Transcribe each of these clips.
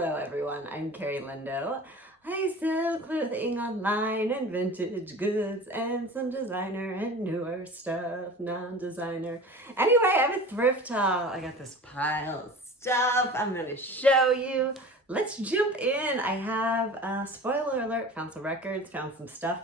Hello everyone, I'm Carrie Lindo. I sell clothing online and vintage goods and some designer and newer stuff, non-designer. Anyway, I have a thrift haul. I got this pile of stuff I'm going to show you. Let's jump in. I have, spoiler alert, found some records, found some stuff.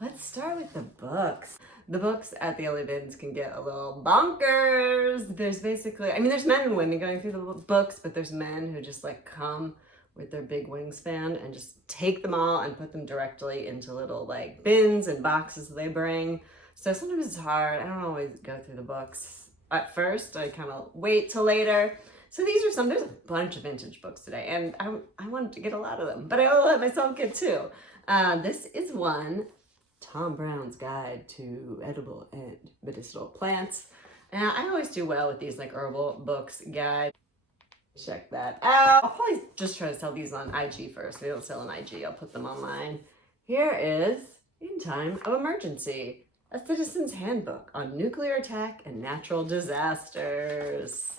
Let's start with the books. The books at the Goodwill Bins can get a little bonkers. There's basically, there's men and women going through the books, but there's men who just like come with their big wingspan and just take them all and put them directly into little like bins and boxes they bring. So sometimes it's hard. I don't always go through the books at first. I kind of wait till later. So these are there's a bunch of vintage books today, and I wanted to get a lot of them, but I will let myself get two. This is one, Tom Brown's Guide to Edible and Medicinal Plants. And I always do well with these like herbal books guide. Check that out. I'll probably just try to sell these on IG first. They don't sell on IG. I'll put them online. Here is In Time of Emergency, a citizen's handbook on nuclear attack and natural disasters.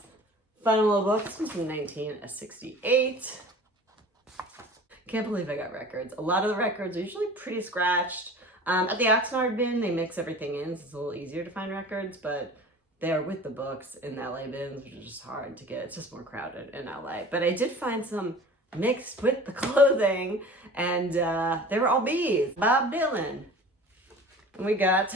Fun little book. This was from 1968. Can't believe I got records. A lot of the records are usually pretty scratched. At the Oxnard bin, they mix everything in, so it's a little easier to find records, but they're with the books in LA bins, which is just hard to get. It's just more crowded in LA. But I did find some mixed with the clothing, and they were all B's. Bob Dylan. And we got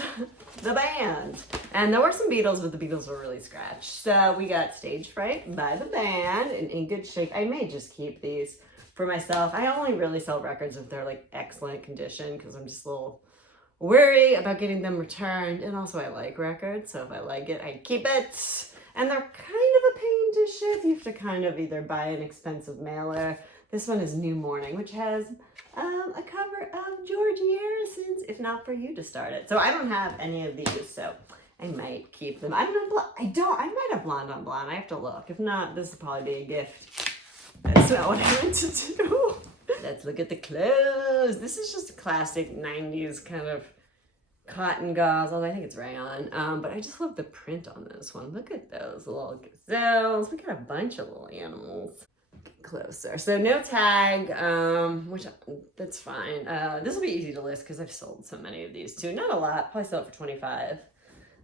the band. And there were some Beatles, but the Beatles were really scratched. So we got Stage Fright by the band and in good shape. I may just keep these for myself. I only really sell records if they're like excellent condition, because I'm just a little worry about getting them returned, and also I like records, so if I like it, I keep it. And they're kind of a pain to ship. You have to kind of either buy an expensive mailer. This one is New Morning, which has a cover of Georgie Harrison's If Not For You to Start It. So I don't have any of these, so I might keep them. I might have Blonde on Blonde. I have to look. If not, this will probably be a gift. That's not what I meant to do. Let's look at the clothes. This is just a classic 90s kind of cotton gauze, although I think it's rayon. But I just love the print on this one. Look at those little gazelles. We got a bunch of little animals. Get closer. So no tag, which that's fine. This will be easy to list because I've sold so many of these too. Not a lot. Probably sell it for $25.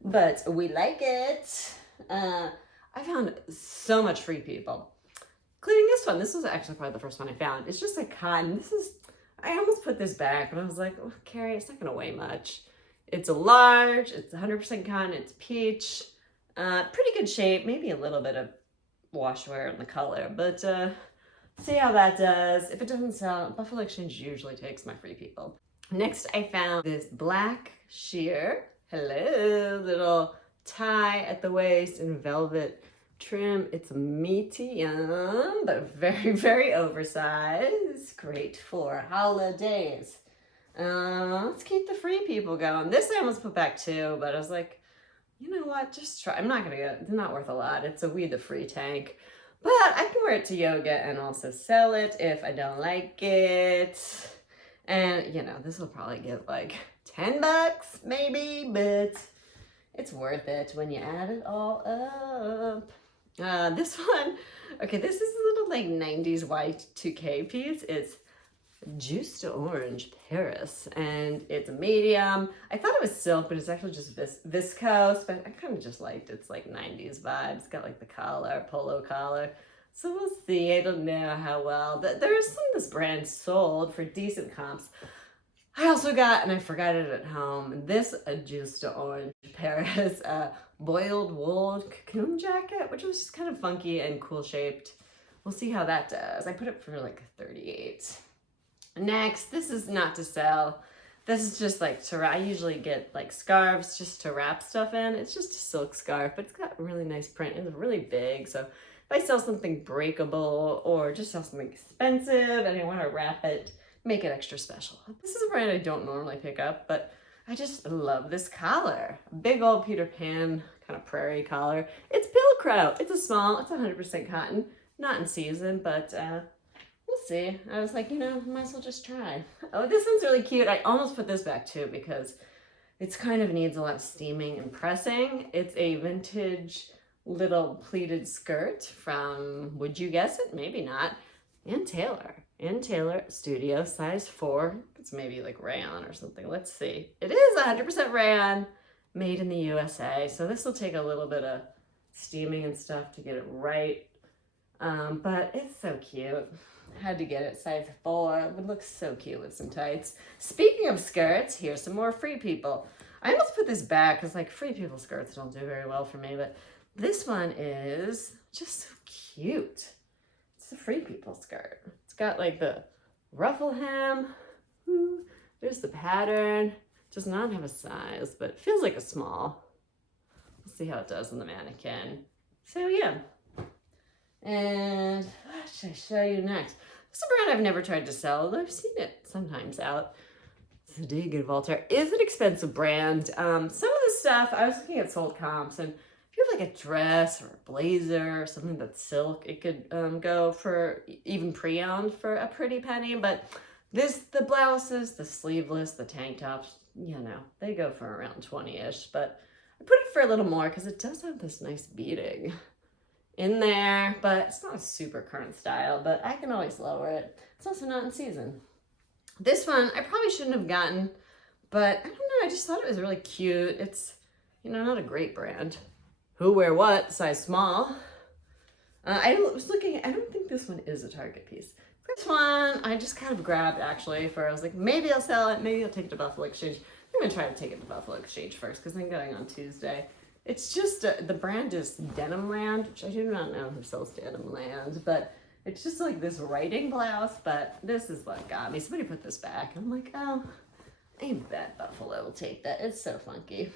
But we like it. I found so much Free People, including this one. This was actually probably the first one I found. It's just like cotton. I almost put this back, but I was like, oh, Carrie, it's not gonna weigh much. It's a large, it's 100% cotton, it's peach. Pretty good shape, maybe a little bit of wash wear in the color, but see how that does. If it doesn't sell, Buffalo Exchange usually takes my Free People. Next, I found this black sheer, hello, little tie at the waist and velvet trim. It's medium, but very, very oversized. Great for holidays. Let's keep the Free People going. This I almost put back too, but I was like, you know what? Just try. I'm not gonna get it. It's not worth a lot. It's a We the Free tank, but I can wear it to yoga and also sell it if I don't like it. And this will probably get like $10 maybe, but it's worth it when you add it all up. This one, okay, this is a little like 90s Y2K piece. It's Juice to Orange Paris, and it's a medium. I thought it was silk, but it's actually just viscose, but I kind of just liked it's like 90s vibes. It's got like the collar, polo collar. So we'll see. I don't know how well. There's some of this brand sold for decent comps. I also got, and I forgot it at home, this Juice to Orange Paris boiled wool cocoon jacket, which was just kind of funky and cool shaped. We'll see how that does. I put it for like $38. Next, this is not to sell. This is just like I usually get like scarves just to wrap stuff in. It's just a silk scarf, but it's got really nice print. It's really big, so if I sell something breakable or just sell something expensive and I want to wrap it, make it extra special. This is a brand I don't normally pick up, but I just love this collar. Big old Peter Pan kind of prairie collar. It's Pilcrow. It's a small, it's 100% cotton. Not in season, but we'll see. I was like, might as well just try. Oh, this one's really cute. I almost put this back too because it's kind of needs a lot of steaming and pressing. It's a vintage little pleated skirt from, would you guess it? Maybe not. In Taylor Studio, size 4. It's maybe like rayon or something. Let's see. It is 100% rayon, made in the USA. So this will take a little bit of steaming and stuff to get it right. But it's so cute. Had to get it size 4. It would look so cute with some tights. Speaking of skirts, here's some more Free People. I almost put this back because like Free People skirts don't do very well for me, but this one is just so cute. It's a Free People skirt. It's got like the ruffle hem. Ooh, there's the pattern. Does not have a size, but it feels like a small. We'll see how it does on the mannequin. So yeah. And what should I show you next? This is a brand I've never tried to sell, although I've seen it sometimes out. Zadig and Voltaire is an expensive brand. Some of the stuff, I was looking at sold comps, and if you have like a dress or a blazer or something that's silk, it could go for even pre-owned for a pretty penny. But the blouses, the sleeveless, the tank tops, you know, they go for around 20-ish. But I put it for a little more because it does have this nice beading in there, but it's not a super current style, but I can always lower it. It's also not in season. This one I probably shouldn't have gotten, but I don't know, I just thought it was really cute. It's, you know, not a great brand. Who Wear What, size small. I was looking, I don't think this one is a Target piece. This one I just kind of grabbed actually I was like, maybe I'll sell it, maybe I'll take it to Buffalo Exchange. I'm gonna try to take it to Buffalo Exchange first because I'm going on Tuesday. It's just, the brand is Denim Land, which I do not know who sells Denim Land, but it's just like this writing blouse, but this is what got me. Somebody put this back, and I'm like, oh, I bet Buffalo will take that. It's so funky.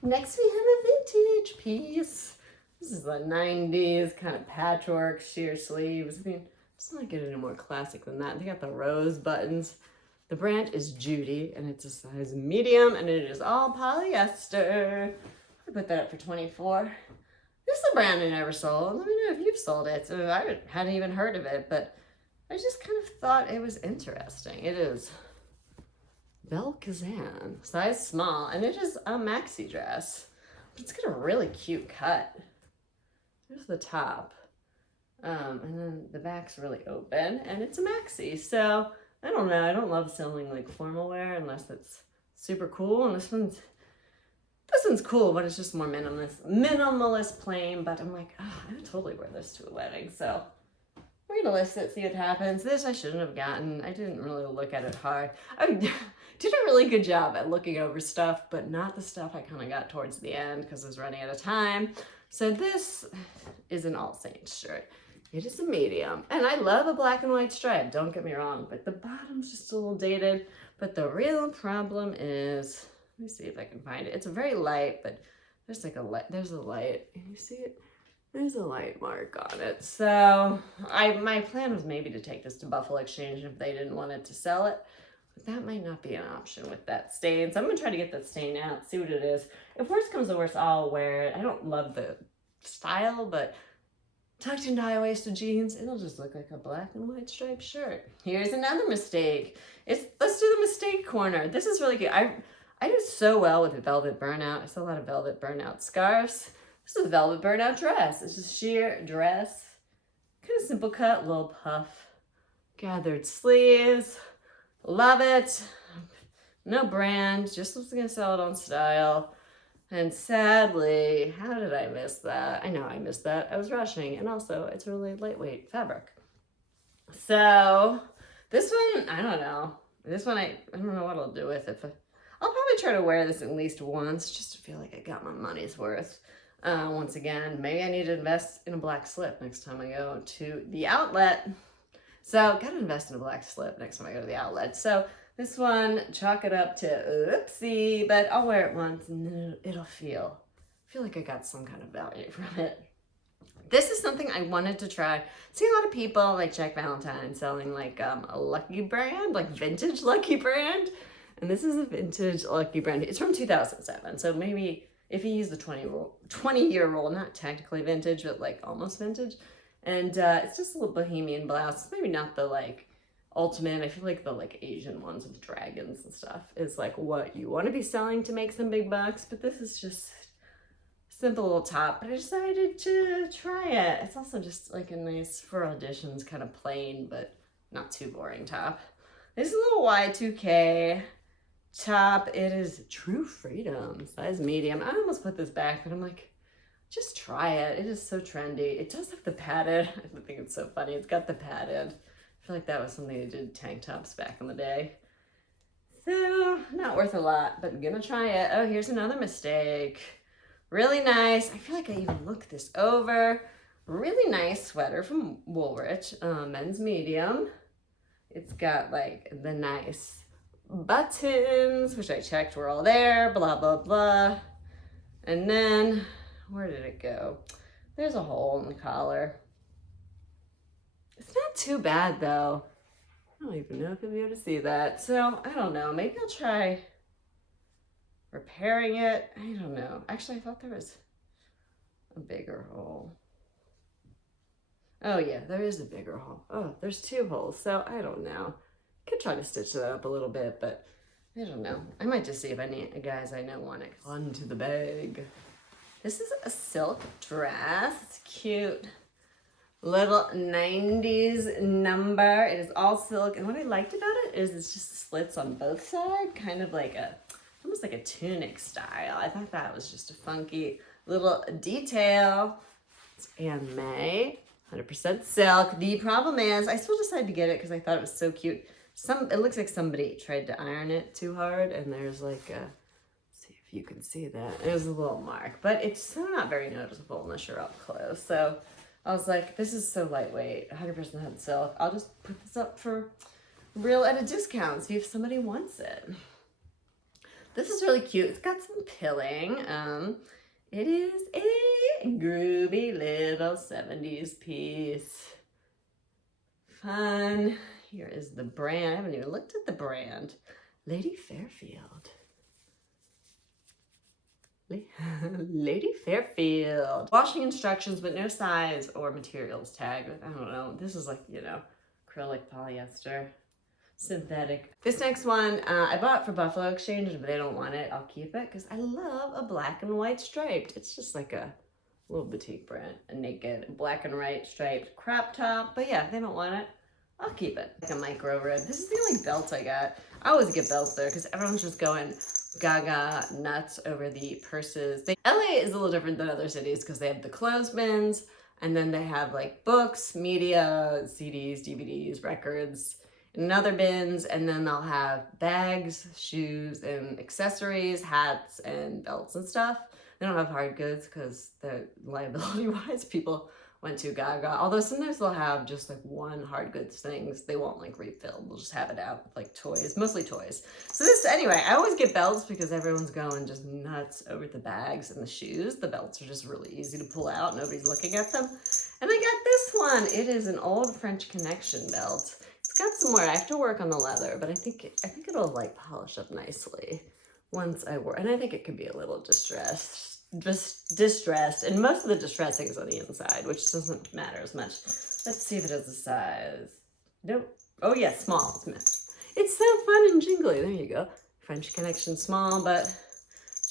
Next, we have a vintage piece. This is the 90s kind of patchwork sheer sleeves. I mean, it's not getting any more classic than that. They got the rose buttons. The brand is Judy, and it's a size medium, and it is all polyester. I put that up for 24. This is a brand I never sold. Let me know if you've sold it. So I hadn't even heard of it, but I just kind of thought it was interesting. It is Belle Kazan, size small, and it is a maxi dress. It's got a really cute cut. There's the top, and then the back's really open, and it's a maxi. So I don't know. I don't love selling like formal wear unless it's super cool, and this one's cool, but it's just more minimalist plain, but I'm like, oh, I would totally wear this to a wedding. So we're gonna list it, see what happens. This I shouldn't have gotten. I didn't really look at it hard. I did a really good job at looking over stuff, but not the stuff I kind of got towards the end because I was running out of time. So this is an All Saints shirt. It is a medium, and I love a black and white stripe, don't get me wrong, but the bottom's just a little dated. But the real problem is, let me see if I can find it. It's very light, but there's like a light. There's a light. Can you see it? There's a light mark on it. So my plan was maybe to take this to Buffalo Exchange if they didn't want it to sell it. But that might not be an option with that stain. So I'm gonna try to get that stain out, see what it is. If worse comes to worse, I'll wear it. I don't love the style, but tucked into high-waisted jeans, it'll just look like a black and white striped shirt. Here's another mistake. Let's do the mistake corner. This is really cute. I did so well with the velvet burnout. I saw a lot of velvet burnout scarves. This is a velvet burnout dress. It's just sheer dress. Kind of simple cut, little puff. Gathered sleeves. Love it. No brand, just was gonna sell it on style. And sadly, how did I miss that? I know I missed that. I was rushing, and also it's really lightweight fabric. So this one, I don't know. This one, I don't know what I'll do with it. I'll probably try to wear this at least once just to feel like I got my money's worth. Once again, maybe I need to invest in a black slip next time I go to the outlet. So gotta invest in a black slip next time I go to the outlet. So this one, chalk it up to oopsie, but I'll wear it once and then it'll feel like I got some kind of value from it. This is something I wanted to try. See a lot of people like Jack Valentine selling like a Lucky brand, like vintage Lucky brand. And this is a vintage Lucky brand. It's from 2007. So maybe if you use the 20-year rule, not technically vintage, but like almost vintage. And it's just a little bohemian blouse. Maybe not the like ultimate. I feel like the like Asian ones with dragons and stuff is like what you want to be selling to make some big bucks. But this is just simple little top, but I decided to try it. It's also just like a nice, for auditions, kind of plain, but not too boring top. This is a little Y2K top. It is True Freedom, size medium. I almost put this back, but I'm like, just try it. It is so trendy. It does have the padded. I think it's so funny. It's got the padded. I feel like that was something they did tank tops back in the day. So, not worth a lot, but I'm gonna try it. Oh, here's another mistake. Really nice. I feel like I even looked this over. Really nice sweater from Woolrich, men's medium. It's got like the nice buttons, which I checked were all there, blah, blah, blah. And then, where did it go? There's a hole in the collar. It's not too bad though. I don't even know if you'll be able to see that. So, I don't know. Maybe I'll try repairing it. I don't know. Actually, I thought there was a bigger hole. Oh yeah, there is a bigger hole. Oh, there's 2 holes. So, I don't know. Could try to stitch that up a little bit, but I don't know. I might just see if any guys I know want it. Onto the bag. This is a silk dress. It's cute. Little 90s number. It is all silk. And what I liked about it is it's just slits on both sides. Kind of like almost like a tunic style. I thought that was just a funky little detail. It's Anne May. 100% silk. The problem is, I still decided to get it because I thought it was so cute. It looks like somebody tried to iron it too hard, and there's like a, see if you can see that. There's a little mark, but it's so not very noticeable unless you're up close. So I was like, this is so lightweight, 100% silk. I'll just put this up for real at a discount, see if somebody wants it. This is really cute. It's got some pilling. It is a groovy little 70s piece. Fun. Here is the brand. I haven't even looked at the brand. Lady Fairfield. Lady Fairfield. Washing instructions, but no size or materials tag. I don't know. This is like, you know, acrylic, polyester, synthetic. This next one, I bought for Buffalo Exchange, but they don't want it. I'll keep it because I love a black and white striped. It's just like a little boutique brand. A naked black and white striped crop top. But yeah, if they don't want it, I'll keep it. Like a micro rib. This is the only belt I got. I always get belts there because everyone's just going gaga nuts over the purses. LA is a little different than other cities because they have the clothes bins, and then they have like books, media, CDs, DVDs, records, and other bins, and then they'll have bags, shoes, and accessories, hats, and belts and stuff. They don't have hard goods because the liability-wise, people went too gaga. Although sometimes they'll have just like one hard goods things. They won't like refill. They'll just have it out like toys, mostly toys. So this, anyway, I always get belts because everyone's going just nuts over the bags and the shoes. The belts are just really easy to pull out. Nobody's looking at them. And I got this one. It is an old French Connection belt. It's got some more. I have to work on the leather, but I think it'll like polish up nicely once I work. And I think it could be a little distressed, and most of the distressing is on the inside, which doesn't matter as much. Let's see if it has a size. Nope. Oh yeah, small. It's so fun and jingly. There you go. French Connection small, but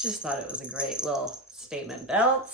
just thought it was a great little statement belt.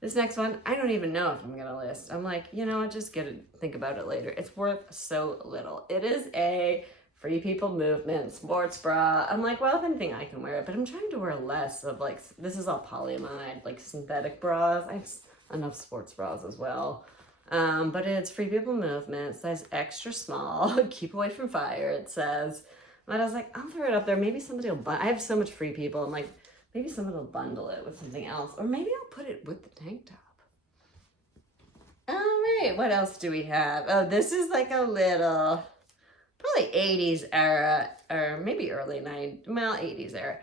This next one, I don't even know if I'm gonna list. I'm like, you know, just think about it later. It's worth so little. It is a Free People Movement sports bra. I'm like, well, if anything, I can wear it, but I'm trying to wear less of like, this is all polyamide, like synthetic bras. I have enough sports bras as well. But it's Free People Movement, size extra small. Keep away from fire, it says. But I was like, I'll throw it up there. Maybe somebody will I have so much Free People. I'm like, maybe somebody will bundle it with something else. Or maybe I'll put it with the tank top. All right, what else do we have? Oh, this is like a little, probably 80s era, or maybe early 90s, well, 80s era.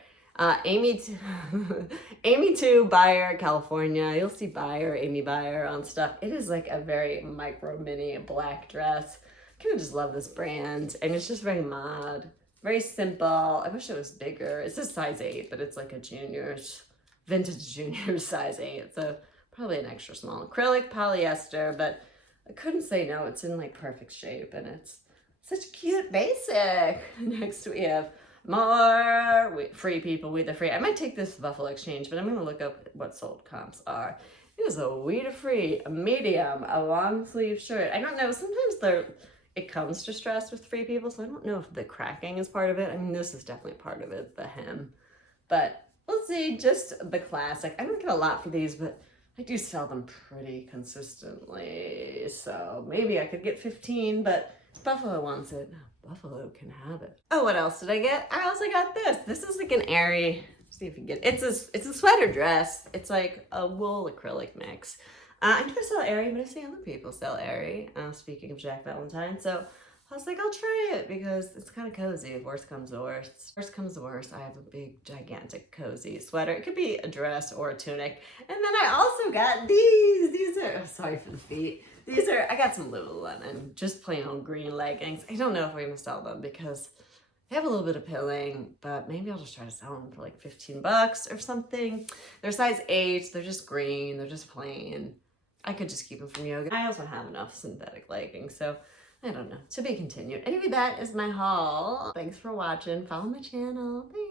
Amy 2 Buyer, California. You'll see Buyer, Amy Buyer on stuff. It is like a very micro mini black dress. I kind of just love this brand, and it's just very mod, very simple. I wish it was bigger. It's a size 8, but it's like a junior's, vintage junior's size 8. So probably an extra small. Acrylic, polyester, but I couldn't say no. It's in like perfect shape, and it's such cute basic. Next we have More free people, we the free. I might take this Buffalo Exchange, but I'm going to look up what sold comps are. It is a we the free, a medium, a long sleeve shirt. I don't know. Sometimes it comes distressed with free people, so I don't know if the cracking is part of it. I mean, this is definitely part of it, the hem. But let's see, just the classic. I don't get a lot for these, but I do sell them pretty consistently. So maybe I could get 15, but if Buffalo wants it, Buffalo can have it. Oh, what else did I get? I also got this. This is like an airy, see if you get it. It's a sweater dress. It's like a wool acrylic mix. I never sell Aerie, but I see other people sell Aerie. Speaking of Jack Valentine, so I was like, I'll try it because it's kind of cozy. If worst comes to worst. Worst comes to worst, I have a big, gigantic, cozy sweater. It could be a dress or a tunic. And then I also got these. These are, oh, sorry for the feet. These are, I got some Lululemon, just plain old green leggings. I don't know if we're going to sell them because they have a little bit of pilling, but maybe I'll just try to sell them for like 15 bucks or something. They're size 8. They're just green. They're just plain. I could just keep them from yoga. I also have enough synthetic leggings, so I don't know. To be continued. Anyway, that is my haul. Thanks for watching. Follow my channel. Thanks.